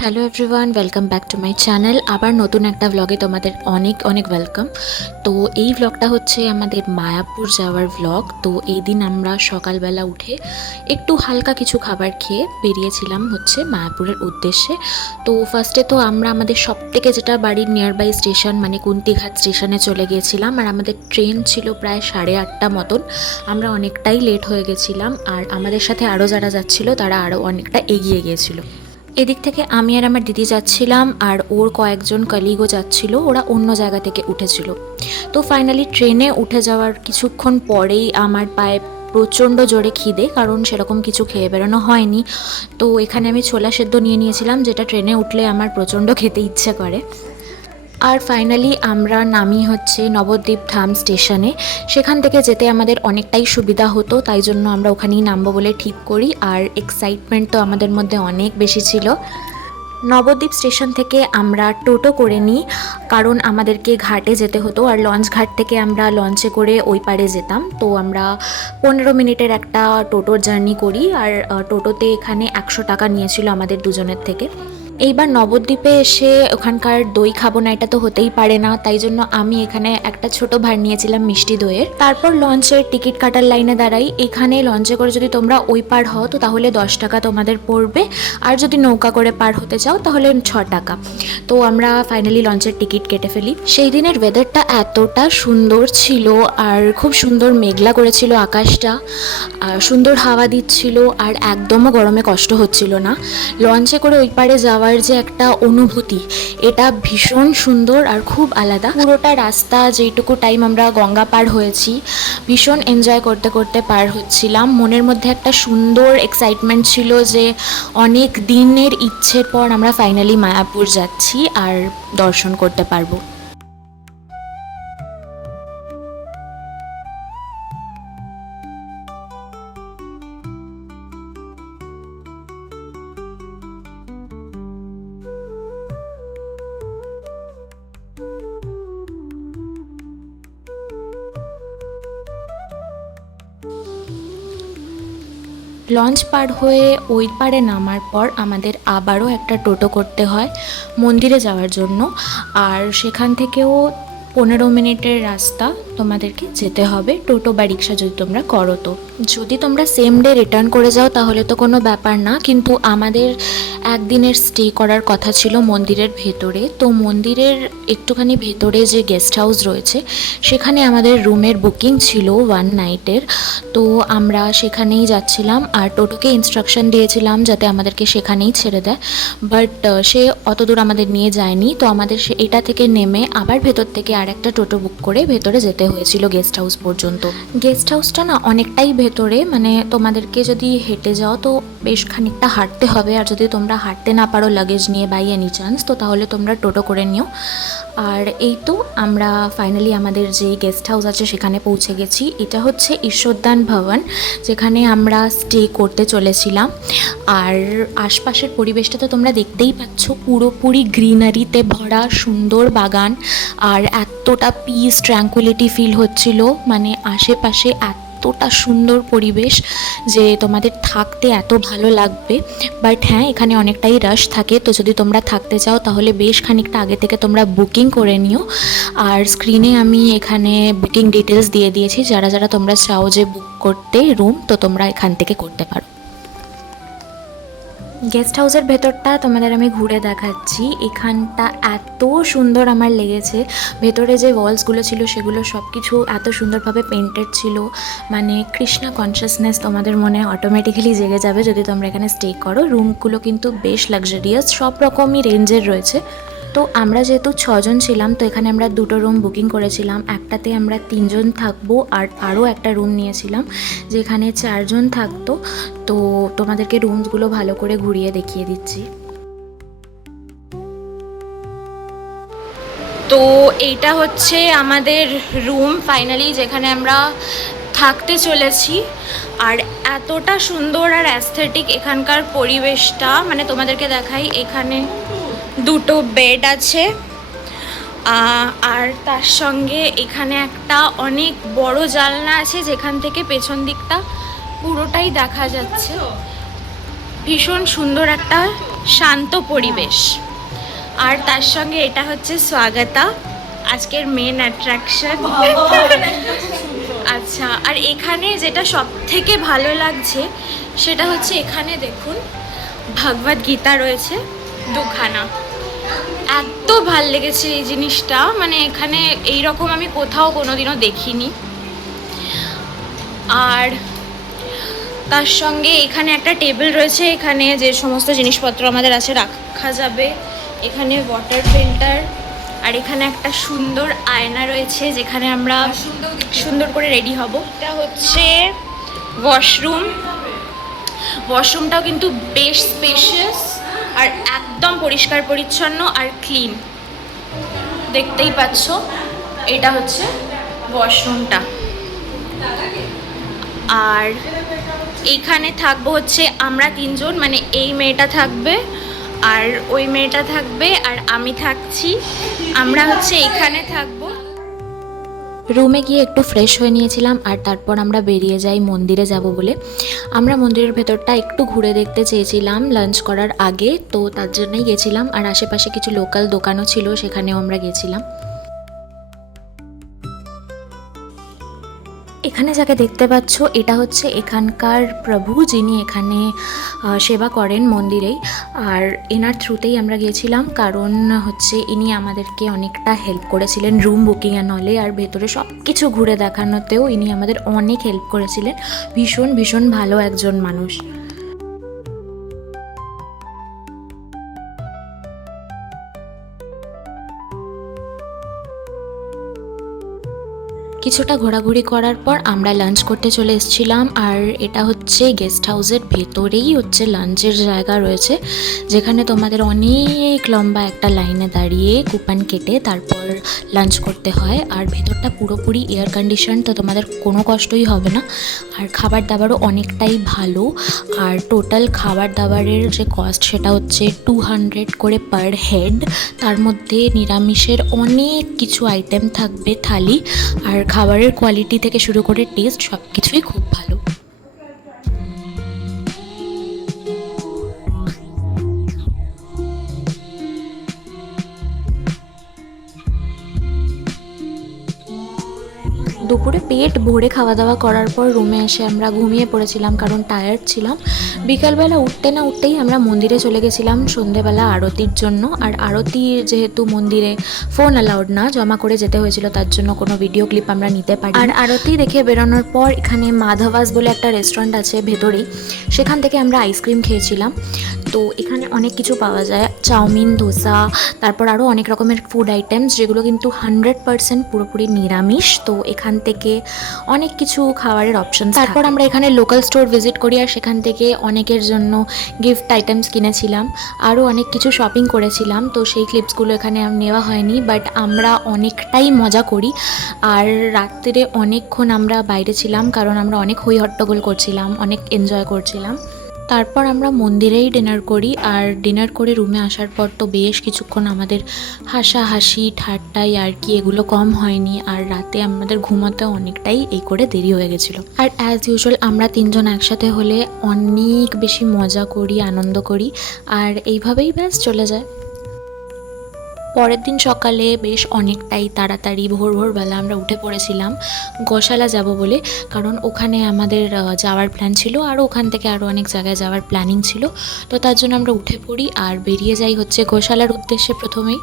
Hello everyone, welcome back to my channel. আবার নতুন একটা ব্লগে তোমাদের অনেক অনেক ওয়েলকাম। তো এই ব্লগটা হচ্ছে আমাদের মায়াপুর যাওয়ার ব্লগ। তো এই দিন আমরা সকালবেলা উঠে একটু হালকা কিছু খাবার খেয়ে বেরিয়েছিলাম হচ্ছে মায়াপুরের উদ্দেশ্যে। তো ফার্স্টে তো আমরা আমাদের সবথেকে যেটা বাড়ির নিয়ারবাই স্টেশন মানে কুন্তিঘাট স্টেশনে চলে গিয়েছিলাম। আর আমাদের ট্রেন ছিল প্রায় 8:30 মতন। আমরা অনেকটাই লেট হয়ে গেছিলাম, আর আমাদের সাথে আরও যারা যাচ্ছিলো তারা আরও অনেকটা এগিয়ে গিয়েছিলো। এদিক থেকে আমি আর আমার দিদি যাচ্ছিলাম, আর ওর কয়েকজন কলিগও যাচ্ছিল, ওরা অন্য জায়গা থেকে উঠেছিল। তো ফাইনালি ট্রেনে উঠে যাওয়ার কিছুক্ষণ পরেই আমার পায়ে প্রচণ্ড জোরে খিদে, কারণ সেরকম কিছু খেয়ে বেরোনো হয়নি। তো এখানে আমি ছোলা সেদ্ধ নিয়ে নিয়েছিলাম, যেটা ট্রেনে উঠলে আমার প্রচণ্ড খেতে ইচ্ছে করে। আর ফাইনালি আমরা নামি হচ্ছে নবদ্বীপ ধাম স্টেশনে। সেখান থেকে যেতে আমাদের অনেকটাই সুবিধা হতো, তাই জন্য আমরা ওখানেই নামবো বলে ঠিক করি। আর এক্সাইটমেন্ট তো আমাদের মধ্যে অনেক বেশি ছিল। নবদ্বীপ স্টেশন থেকে আমরা টোটো করে নিই, কারণ আমাদেরকে ঘাটে যেতে হতো, আর লঞ্চ ঘাট থেকে আমরা লঞ্চে করে ওই পারে যেতাম। তো আমরা 15 মিনিটের একটা টোটোর জার্নি করি, আর টোটোতে এখানে 100 টাকা নিয়েছিল আমাদের দুজনের থেকে। এইবার নবদ্বীপে এসে ওখানকার দই খাবো না, এটা তো হতেই পারে না, তাই জন্য আমি এখানে একটা ছোট ভাঁড় নিয়েছিলাম মিষ্টি দইয়ের। তারপর লঞ্চের টিকিট কাটার লাইনে দাঁড়াই। এখানে লঞ্চে করে যদি তোমরা ওই পার হও তো তাহলে 10 টাকা তোমাদের পড়বে, আর যদি নৌকা করে পার হতে চাও তাহলে 6 টাকা। তো আমরা ফাইনালি লঞ্চের টিকিট কেটে ফেলি। সেই দিনের ওয়েদারটা এতটা সুন্দর ছিল, আর খুব সুন্দর মেঘলা করেছিল আকাশটা, আর সুন্দর হাওয়া দিচ্ছিল, আর একদমও গরমে কষ্ট হচ্ছিল না। লঞ্চে করে ওই পারে যাওয়ার যে একটা অনুভূতি, এটা ভীষণ সুন্দর আর খুব আলাদা। পুরোটা রাস্তা যেইটুকু টাইম আমরা গঙ্গা পার হয়েছি, ভীষণ এনজয় করতে করতে পার হচ্ছিলাম। মনের মধ্যে একটা সুন্দর এক্সাইটমেন্ট ছিল যে অনেক দিনের ইচ্ছের পর আমরা ফাইনালি মায়াপুর যাচ্ছি আর দর্শন করতে পারবো। লঞ্চ পার হয়ে ওই পারে নামার পর আমাদের আবারও একটা টোটো করতে হয় মন্দিরে যাওয়ার জন্য, আর সেখান থেকেও 15 মিনিটের রাস্তা তোমাদেরকে যেতে হবে, টোটো বা রিক্সা যদি তোমরা করো। তো যদি তোমরা সেম ডে রিটার্ন করে যাও তাহলে তো কোনো ব্যাপার না, কিন্তু আমাদের একদিনের স্টে করার কথা ছিল মন্দিরের ভেতরে। তো মন্দিরের একটুখানি ভেতরে যে গেস্ট হাউস রয়েছে সেখানে আমাদের রুমের বুকিং ছিল 1 নাইটের। তো আমরা সেখানেই যাচ্ছিলাম, আর টোটোকে ইনস্ট্রাকশন দিয়েছিলাম যাতে আমাদেরকে সেখানেই ছেড়ে দেয়, বাট সে অত দূর আমাদের নিয়ে যায়নি। তো আমাদের এটা থেকে নেমে আবার ভেতর থেকে আর একটা টোটো বুক করে ভেতরে যেতে হয়েছিল গেস্ট হাউস পর্যন্ত। গেস্ট হাউসটা না অনেকটাই ভেতরে, মানে তোমাদেরকে যদি হেঁটে যাও তো বেশ খানিকটা হাঁটতে হবে, আর যদি তোমরা হাঁটতে না পারো লাগেজ নিয়ে বাই এনি চান্স, তো তাহলে তোমরা টোটো করে নিও। আর এই তো আমরা ফাইনালি আমাদের যে গেস্ট হাউস আছে সেখানে পৌঁছে গেছি। এটা হচ্ছে ঈশ্বরদান ভবন, যেখানে আমরা স্টে করতে চলেছিলাম। আর আশপাশের পরিবেশটা তো তোমরা দেখতেই পাচ্ছ, পুরোপুরি গ্রিনারিতে ভরা সুন্দর বাগান, আর এতটা পিস ট্র্যাঙ্কুইলিটি ফিল হচ্ছিল, মানে আশেপাশে এতটা সুন্দর পরিবেশ যে তোমাদের থাকতে এত ভালো লাগবে। বাট হ্যাঁ, এখানে অনেকটাই রাশ থাকে, তো যদি তোমরা থাকতে চাও তাহলে বেশ খানিকটা আগে থেকে তোমরা বুকিং করে নিও। আর স্ক্রিনে আমি এখানে বুকিং ডিটেলস দিয়ে দিয়েছি, যারা যারা তোমরা চাও যে বুক করতে রুম, তো তোমরা এখান থেকে করতে পারো। গেস্ট হাউসের ভেতরটা তোমাদের আমি ঘুরে দেখাচ্ছি। এখানটা এত সুন্দর আমার লেগেছে, ভেতরে যে ওয়ালসগুলো ছিল সেগুলো সব কিছু এত সুন্দরভাবে পেন্টেড ছিল, মানে কৃষ্ণা কনসিয়াসনেস তোমাদের মনে অটোমেটিক্যালি জেগে যাবে যদি তোমরা এখানে স্টে করো। রুমগুলো কিন্তু বেশ লাক্সারিয়াস, সব রকমই রেঞ্জের রয়েছে। তো আমরা যেহেতু 6জন ছিলাম, তো এখানে আমরা 2টো রুম বুকিং করেছিলাম। একটাতে আমরা 3জন থাকবো, আর আরও একটা রুম নিয়েছিলাম যেখানে 4জন থাকতো। তো তোমাদেরকে রুমসগুলো ভালো করে ঘুরিয়ে দেখিয়ে দিচ্ছি। তো এইটা হচ্ছে আমাদের রুম ফাইনালি, যেখানে আমরা থাকতে চলেছি। আর এতটা সুন্দর আর অ্যাস্থেটিক এখানকার পরিবেশটা, মানে তোমাদেরকে দেখাই। এখানে 2টো বেড আছে, আর তার সঙ্গে এখানে একটা অনেক বড় জানলা আছে যেখান থেকে পেছন দিকটা পুরোটাই দেখা যাচ্ছে। ভীষণ সুন্দর একটা শান্ত পরিবেশ। আর তার সঙ্গে এটা হচ্ছে স্বাগতা, আজকের মেন অ্যাট্রাকশন। আচ্ছা, আর এখানে যেটা সব থেকে ভালো লাগছে সেটা হচ্ছে এখানে দেখুন ভগবদ গীতা রয়েছে 2খানা। এত ভাল লেগেছে এই জিনিসটা, মানে এখানে এইরকম আমি কোথাও কোনোদিনও দেখিনি। আর তার সঙ্গে এখানে একটা টেবিল রয়েছে, এখানে যে সমস্ত জিনিসপত্র আমাদের আছে রাখা যাবে। এখানে ওয়াটার ফিল্টার, আর এখানে একটা সুন্দর আয়না রয়েছে যেখানে আমরা সুন্দর করে রেডি হব। এটা হচ্ছে ওয়াশরুম। ওয়াশরুমটাও কিন্তু বেশ স্পেশিয়াস আর একদম পরিষ্কার পরিচ্ছন্ন আর ক্লিন। দেখতেই পাচ্ছ, এটা হচ্ছে ওয়াশরুমটা। আর এইখানে থাকবো হচ্ছে আমরা 3জন, মানে এই মেয়েটা থাকবে আর ওই মেয়েটা থাকবে আর আমি থাকছি। আমরা হচ্ছে এখানে থাকবো। রুমে গিয়ে একটু ফ্রেশ হয়ে নিয়েছিলাম, আর তারপর আমরা বেরিয়ে যাই মন্দিরে যাব বলে। আমরা মন্দিরের ভেতরটা একটু ঘুরে দেখতে চেয়েছিলাম লাঞ্চ করার আগে, তো তার জন্যই গেছিলাম। আর আশেপাশে কিছু লোকাল দোকানও ছিল, সেখানেও আমরা গেছিলাম। এখানে যাকে দেখতে পাচ্ছ এটা হচ্ছে এখানকার প্রভু, যিনি এখানে সেবা করেন মন্দিরেই। আর এনার থ্রুতেই আমরা গিয়েছিলাম, কারণ হচ্ছে ইনি আমাদেরকে অনেকটা হেল্প করেছিলেন রুম বুকিং অ্যান্ড অলে, আর ভেতরে সব কিছু ঘুরে দেখানোতেও ইনি আমাদের অনেক হেল্প করেছিলেন। ভীষণ ভীষণ ভালো একজন মানুষ। কিছুটা ঘোরাঘুরি করার পর আমরা লাঞ্চ করতে চলে এসেছিলাম। আর এটা হচ্ছে গেস্ট হাউসের ভেতরেই হচ্ছে লাঞ্চের জায়গা রয়েছে, যেখানে তোমাদের অনেক লম্বা একটা লাইনে দাঁড়িয়ে কুপন কেটে তারপর লাঞ্চ করতে হয়। আর ভেতরটা পুরোপুরি এয়ার কন্ডিশন, তো তোমাদের কোনো কষ্টই হবে না। আর খাবার দাবারও অনেকটাই ভালো। আর টোটাল খাবার দাবারের যে কস্ট সেটা হচ্ছে 200 করে পার হেড। তার মধ্যে নিরামিষের অনেক কিছু আইটেম থাকবে থালি, আর খাবারের কোয়ালিটি থেকে শুরু করে টেস্ট সব কিছুই খুব ভালো। দুপুরে পেট ভরে খাওয়া দাওয়া করার পর রুমে এসে আমরা ঘুমিয়ে পড়েছিলাম, কারণ টায়ার্ড ছিলাম। বিকালবেলা উঠতে না উঠতেই আমরা মন্দিরে চলে গেছিলাম সন্ধেবেলা আরতির জন্য। আর আরতি যেহেতু মন্দিরে ফোন অ্যালাউড না, জমা করে যেতে হয়েছিল, তার জন্য কোনো ভিডিও ক্লিপ আমরা নিতে পারি। আর আরতি দেখে বেরোনোর পর এখানে মাধবাস বলে একটা রেস্টুরেন্ট আছে ভেতরেই, সেখান থেকে আমরা আইসক্রিম খেয়েছিলাম। তো এখানে অনেক কিছু পাওয়া যায়, চাউমিন, ধোসা, তারপর আরও অনেক রকমের ফুড আইটেমস, যেগুলো কিন্তু 100% পুরোপুরি নিরামিষ। তো এখান থেকে অনেক কিছু খাবারের অপশন। তারপর আমরা এখানে লোকাল স্টোর ভিজিট করি, আর সেখান থেকে অনেকের জন্য গিফট আইটেমস কিনেছিলাম, আরও অনেক কিছু শপিং করেছিলাম। তো সেই ক্লিপসগুলো এখানে নেওয়া হয়নি, বাট আমরা অনেকটাই মজা করি। আর রাত্রে অনেকক্ষণ আমরা বাইরে ছিলাম, কারণ আমরা অনেক হই হট্টগোল করছিলাম, অনেক এনজয় করছিলাম। তারপর আমরা মন্দিরেই ডিনার করি। আর ডিনার করে রুমে আসার পর তো বেশ কিছুক্ষণ আমাদের হাসাহাসি, ঠাট্টাই আর কি এগুলো কম হয়নি। আর রাতে আমাদের ঘুমাতেও অনেকটাই এই করে দেরি হয়ে গেছিলো। আর অ্যাজ ইউজুয়াল আমরা 3জন একসাথে হলে অনেক বেশি মজা করি, আনন্দ করি, আর এইভাবেই ব্যাস চলে যায়। পরের দিন সকালে বেশ অনেকটাই তাড়াতাড়ি ভোরবেলা আমরা উঠে পড়েছিলাম গোশালা যাব বলে, কারণ ওখানে আমাদের যাওয়ার প্ল্যান ছিল, আর ওখান থেকে আরও অনেক জায়গায় যাওয়ার প্ল্যানিং ছিল। তো তার জন্য আমরা উঠে পড়ি আর বেরিয়ে যাই হচ্ছে গোশালার উদ্দেশ্যে প্রথমেই।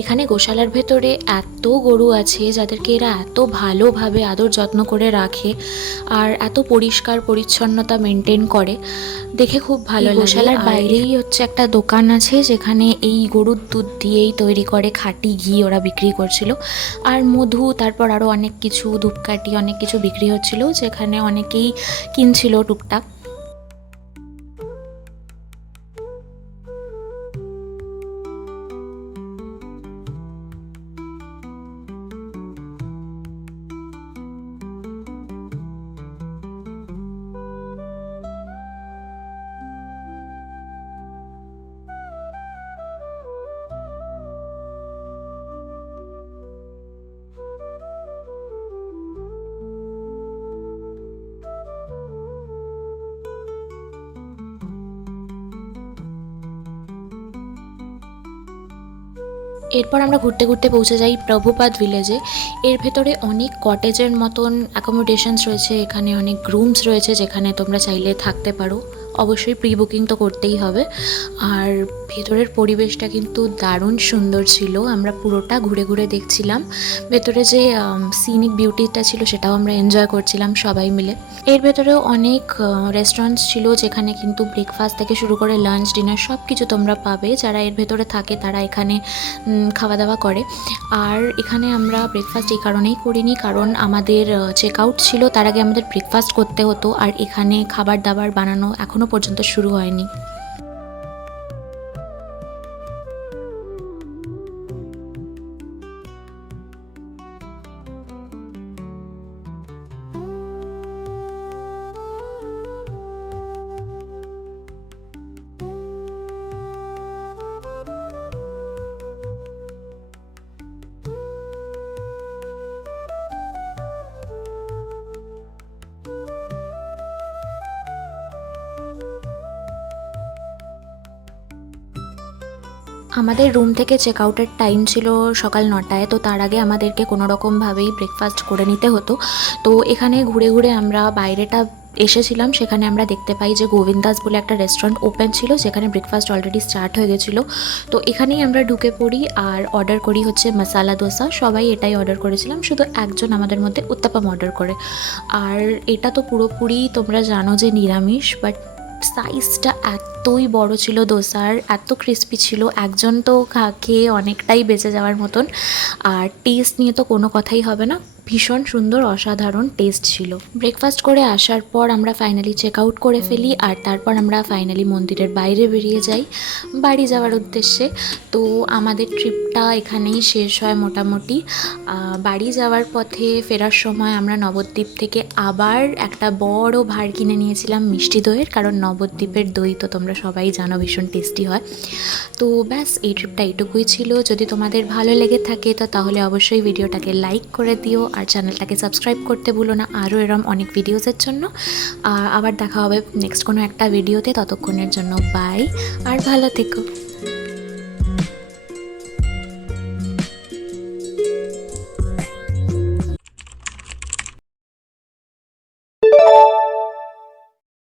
এখানে গোশালার ভেতরে এত গরু আছে যাদেরকে এরা এত ভালোভাবে আদর যত্ন করে রাখে আর এত পরিষ্কার পরিচ্ছন্নতা মেনটেন করে, দেখে খুব ভালো লাগে। গোশালার বাইরেই হচ্ছে একটা দোকান আছে যেখানে এই গরুর দুধ দিয়েই তৈরি করে খাঁটি ঘি ওরা বিক্রি করছিল, আর মধু, তারপর আরও অনেক কিছু ধূপকাঠি অনেক কিছু বিক্রি হচ্ছিল, যেখানে অনেকেই কিনছিল টুকটাক। এরপর আমরা ঘুরতে ঘুরতে পৌঁছে যাই প্রভুপাদ ভিলেজে। এর ভেতরে অনেক কটেজের মতন অ্যাকোমোডেশনস রয়েছে, এখানে অনেক রুমস রয়েছে যেখানে তোমরা চাইলে থাকতে পারো। অবশ্যই প্রি বুকিং তো করতেই হবে। আর ভেতরের পরিবেশটা কিন্তু দারুণ সুন্দর ছিল, আমরা পুরোটা ঘুরে ঘুরে দেখছিলাম। ভেতরে যে সিনিক বিউটিটা ছিল সেটাও আমরা এনজয় করছিলাম সবাই মিলে। এর ভেতরেও অনেক রেস্টুরেন্টস ছিল যেখানে কিন্তু ব্রেকফাস্ট থেকে শুরু করে লাঞ্চ ডিনার সব কিছু তোমরা পাবে। যারা এর ভেতরে থাকে তারা এখানে খাওয়া দাওয়া করে। আর এখানে আমরা ব্রেকফাস্ট এই কারণেই করিনি, কারণ আমাদের চেক আউট ছিল, তার আগে আমাদের ব্রেকফাস্ট করতে হতো, আর এখানে খাবার দাবার বানানো এখনও পর্যন্ত শুরু হয়নি। আমাদের রুম থেকে চেক আউটের টাইম ছিল সকাল 9টায়, তো তার আগে আমাদেরকে কোনো রকমভাবেই ব্রেকফাস্ট করে নিতে হতো। তো এখানে ঘুরে ঘুরে আমরা বাইরেটা এসেছিলাম, সেখানে আমরা দেখতে পাই যে গোবিন্দাস বলে একটা রেস্টুরেন্ট ওপেন ছিল যেখানে ব্রেকফাস্ট অলরেডি স্টার্ট হয়ে গেছিলো। তো এখানেই আমরা ঢুকে পড়ি আর অর্ডার করি হচ্ছে মশালা দোসা। সবাই এটাই অর্ডার করেছিলাম, শুধু একজন আমাদের মধ্যে উত্তাপাম অর্ডার করে। আর এটা তো পুরোপুরি তোমরা জানো যে নিরামিষ, বাট সাইজটা এতই বড় ছিল দোসার, এত ক্রিস্পি ছিল, একজন তো খেয়ে অনেকটাই বেঁচে যাওয়ার মতন। আর টেস্ট নিয়ে তো কোনো কথাই হবে না, ভীষণ সুন্দর, অসাধারণ টেস্ট ছিল। ব্রেকফাস্ট করে আসার পর আমরা ফাইনালি চেক আউট করে ফেলি, আর তারপর আমরা ফাইনালি মন্দিরের বাইরে বেরিয়ে যাই বাড়ি যাওয়ার উদ্দেশ্যে। তো আমাদের ট্রিপটা এখানেই শেষ হয় মোটামুটি। বাড়ি যাওয়ার পথে ফেরার সময় আমরা নবদ্বীপ থেকে আবার একটা বড় ভাঁড় কিনে নিয়েছিলাম মিষ্টি দইয়ের, কারণ নবদ্বীপের দই তো তোমরা সবাই জানো ভীষণ টেস্টি হয়। তো ব্যাস, এই ট্রিপটা এইটুকুই ছিল। যদি তোমাদের ভালো লেগে থাকে তো তাহলে অবশ্যই ভিডিওটাকে লাইক করে দিও, আর চ্যানেলটাকে সাবস্ক্রাইব করতে ভুলো না আরও এরম অনেক ভিডিওসের জন্য। আবার দেখা হবে নেক্সট কোনো একটা ভিডিওতে। ততক্ষণের জন্য বাই, আর ভালো থেকো।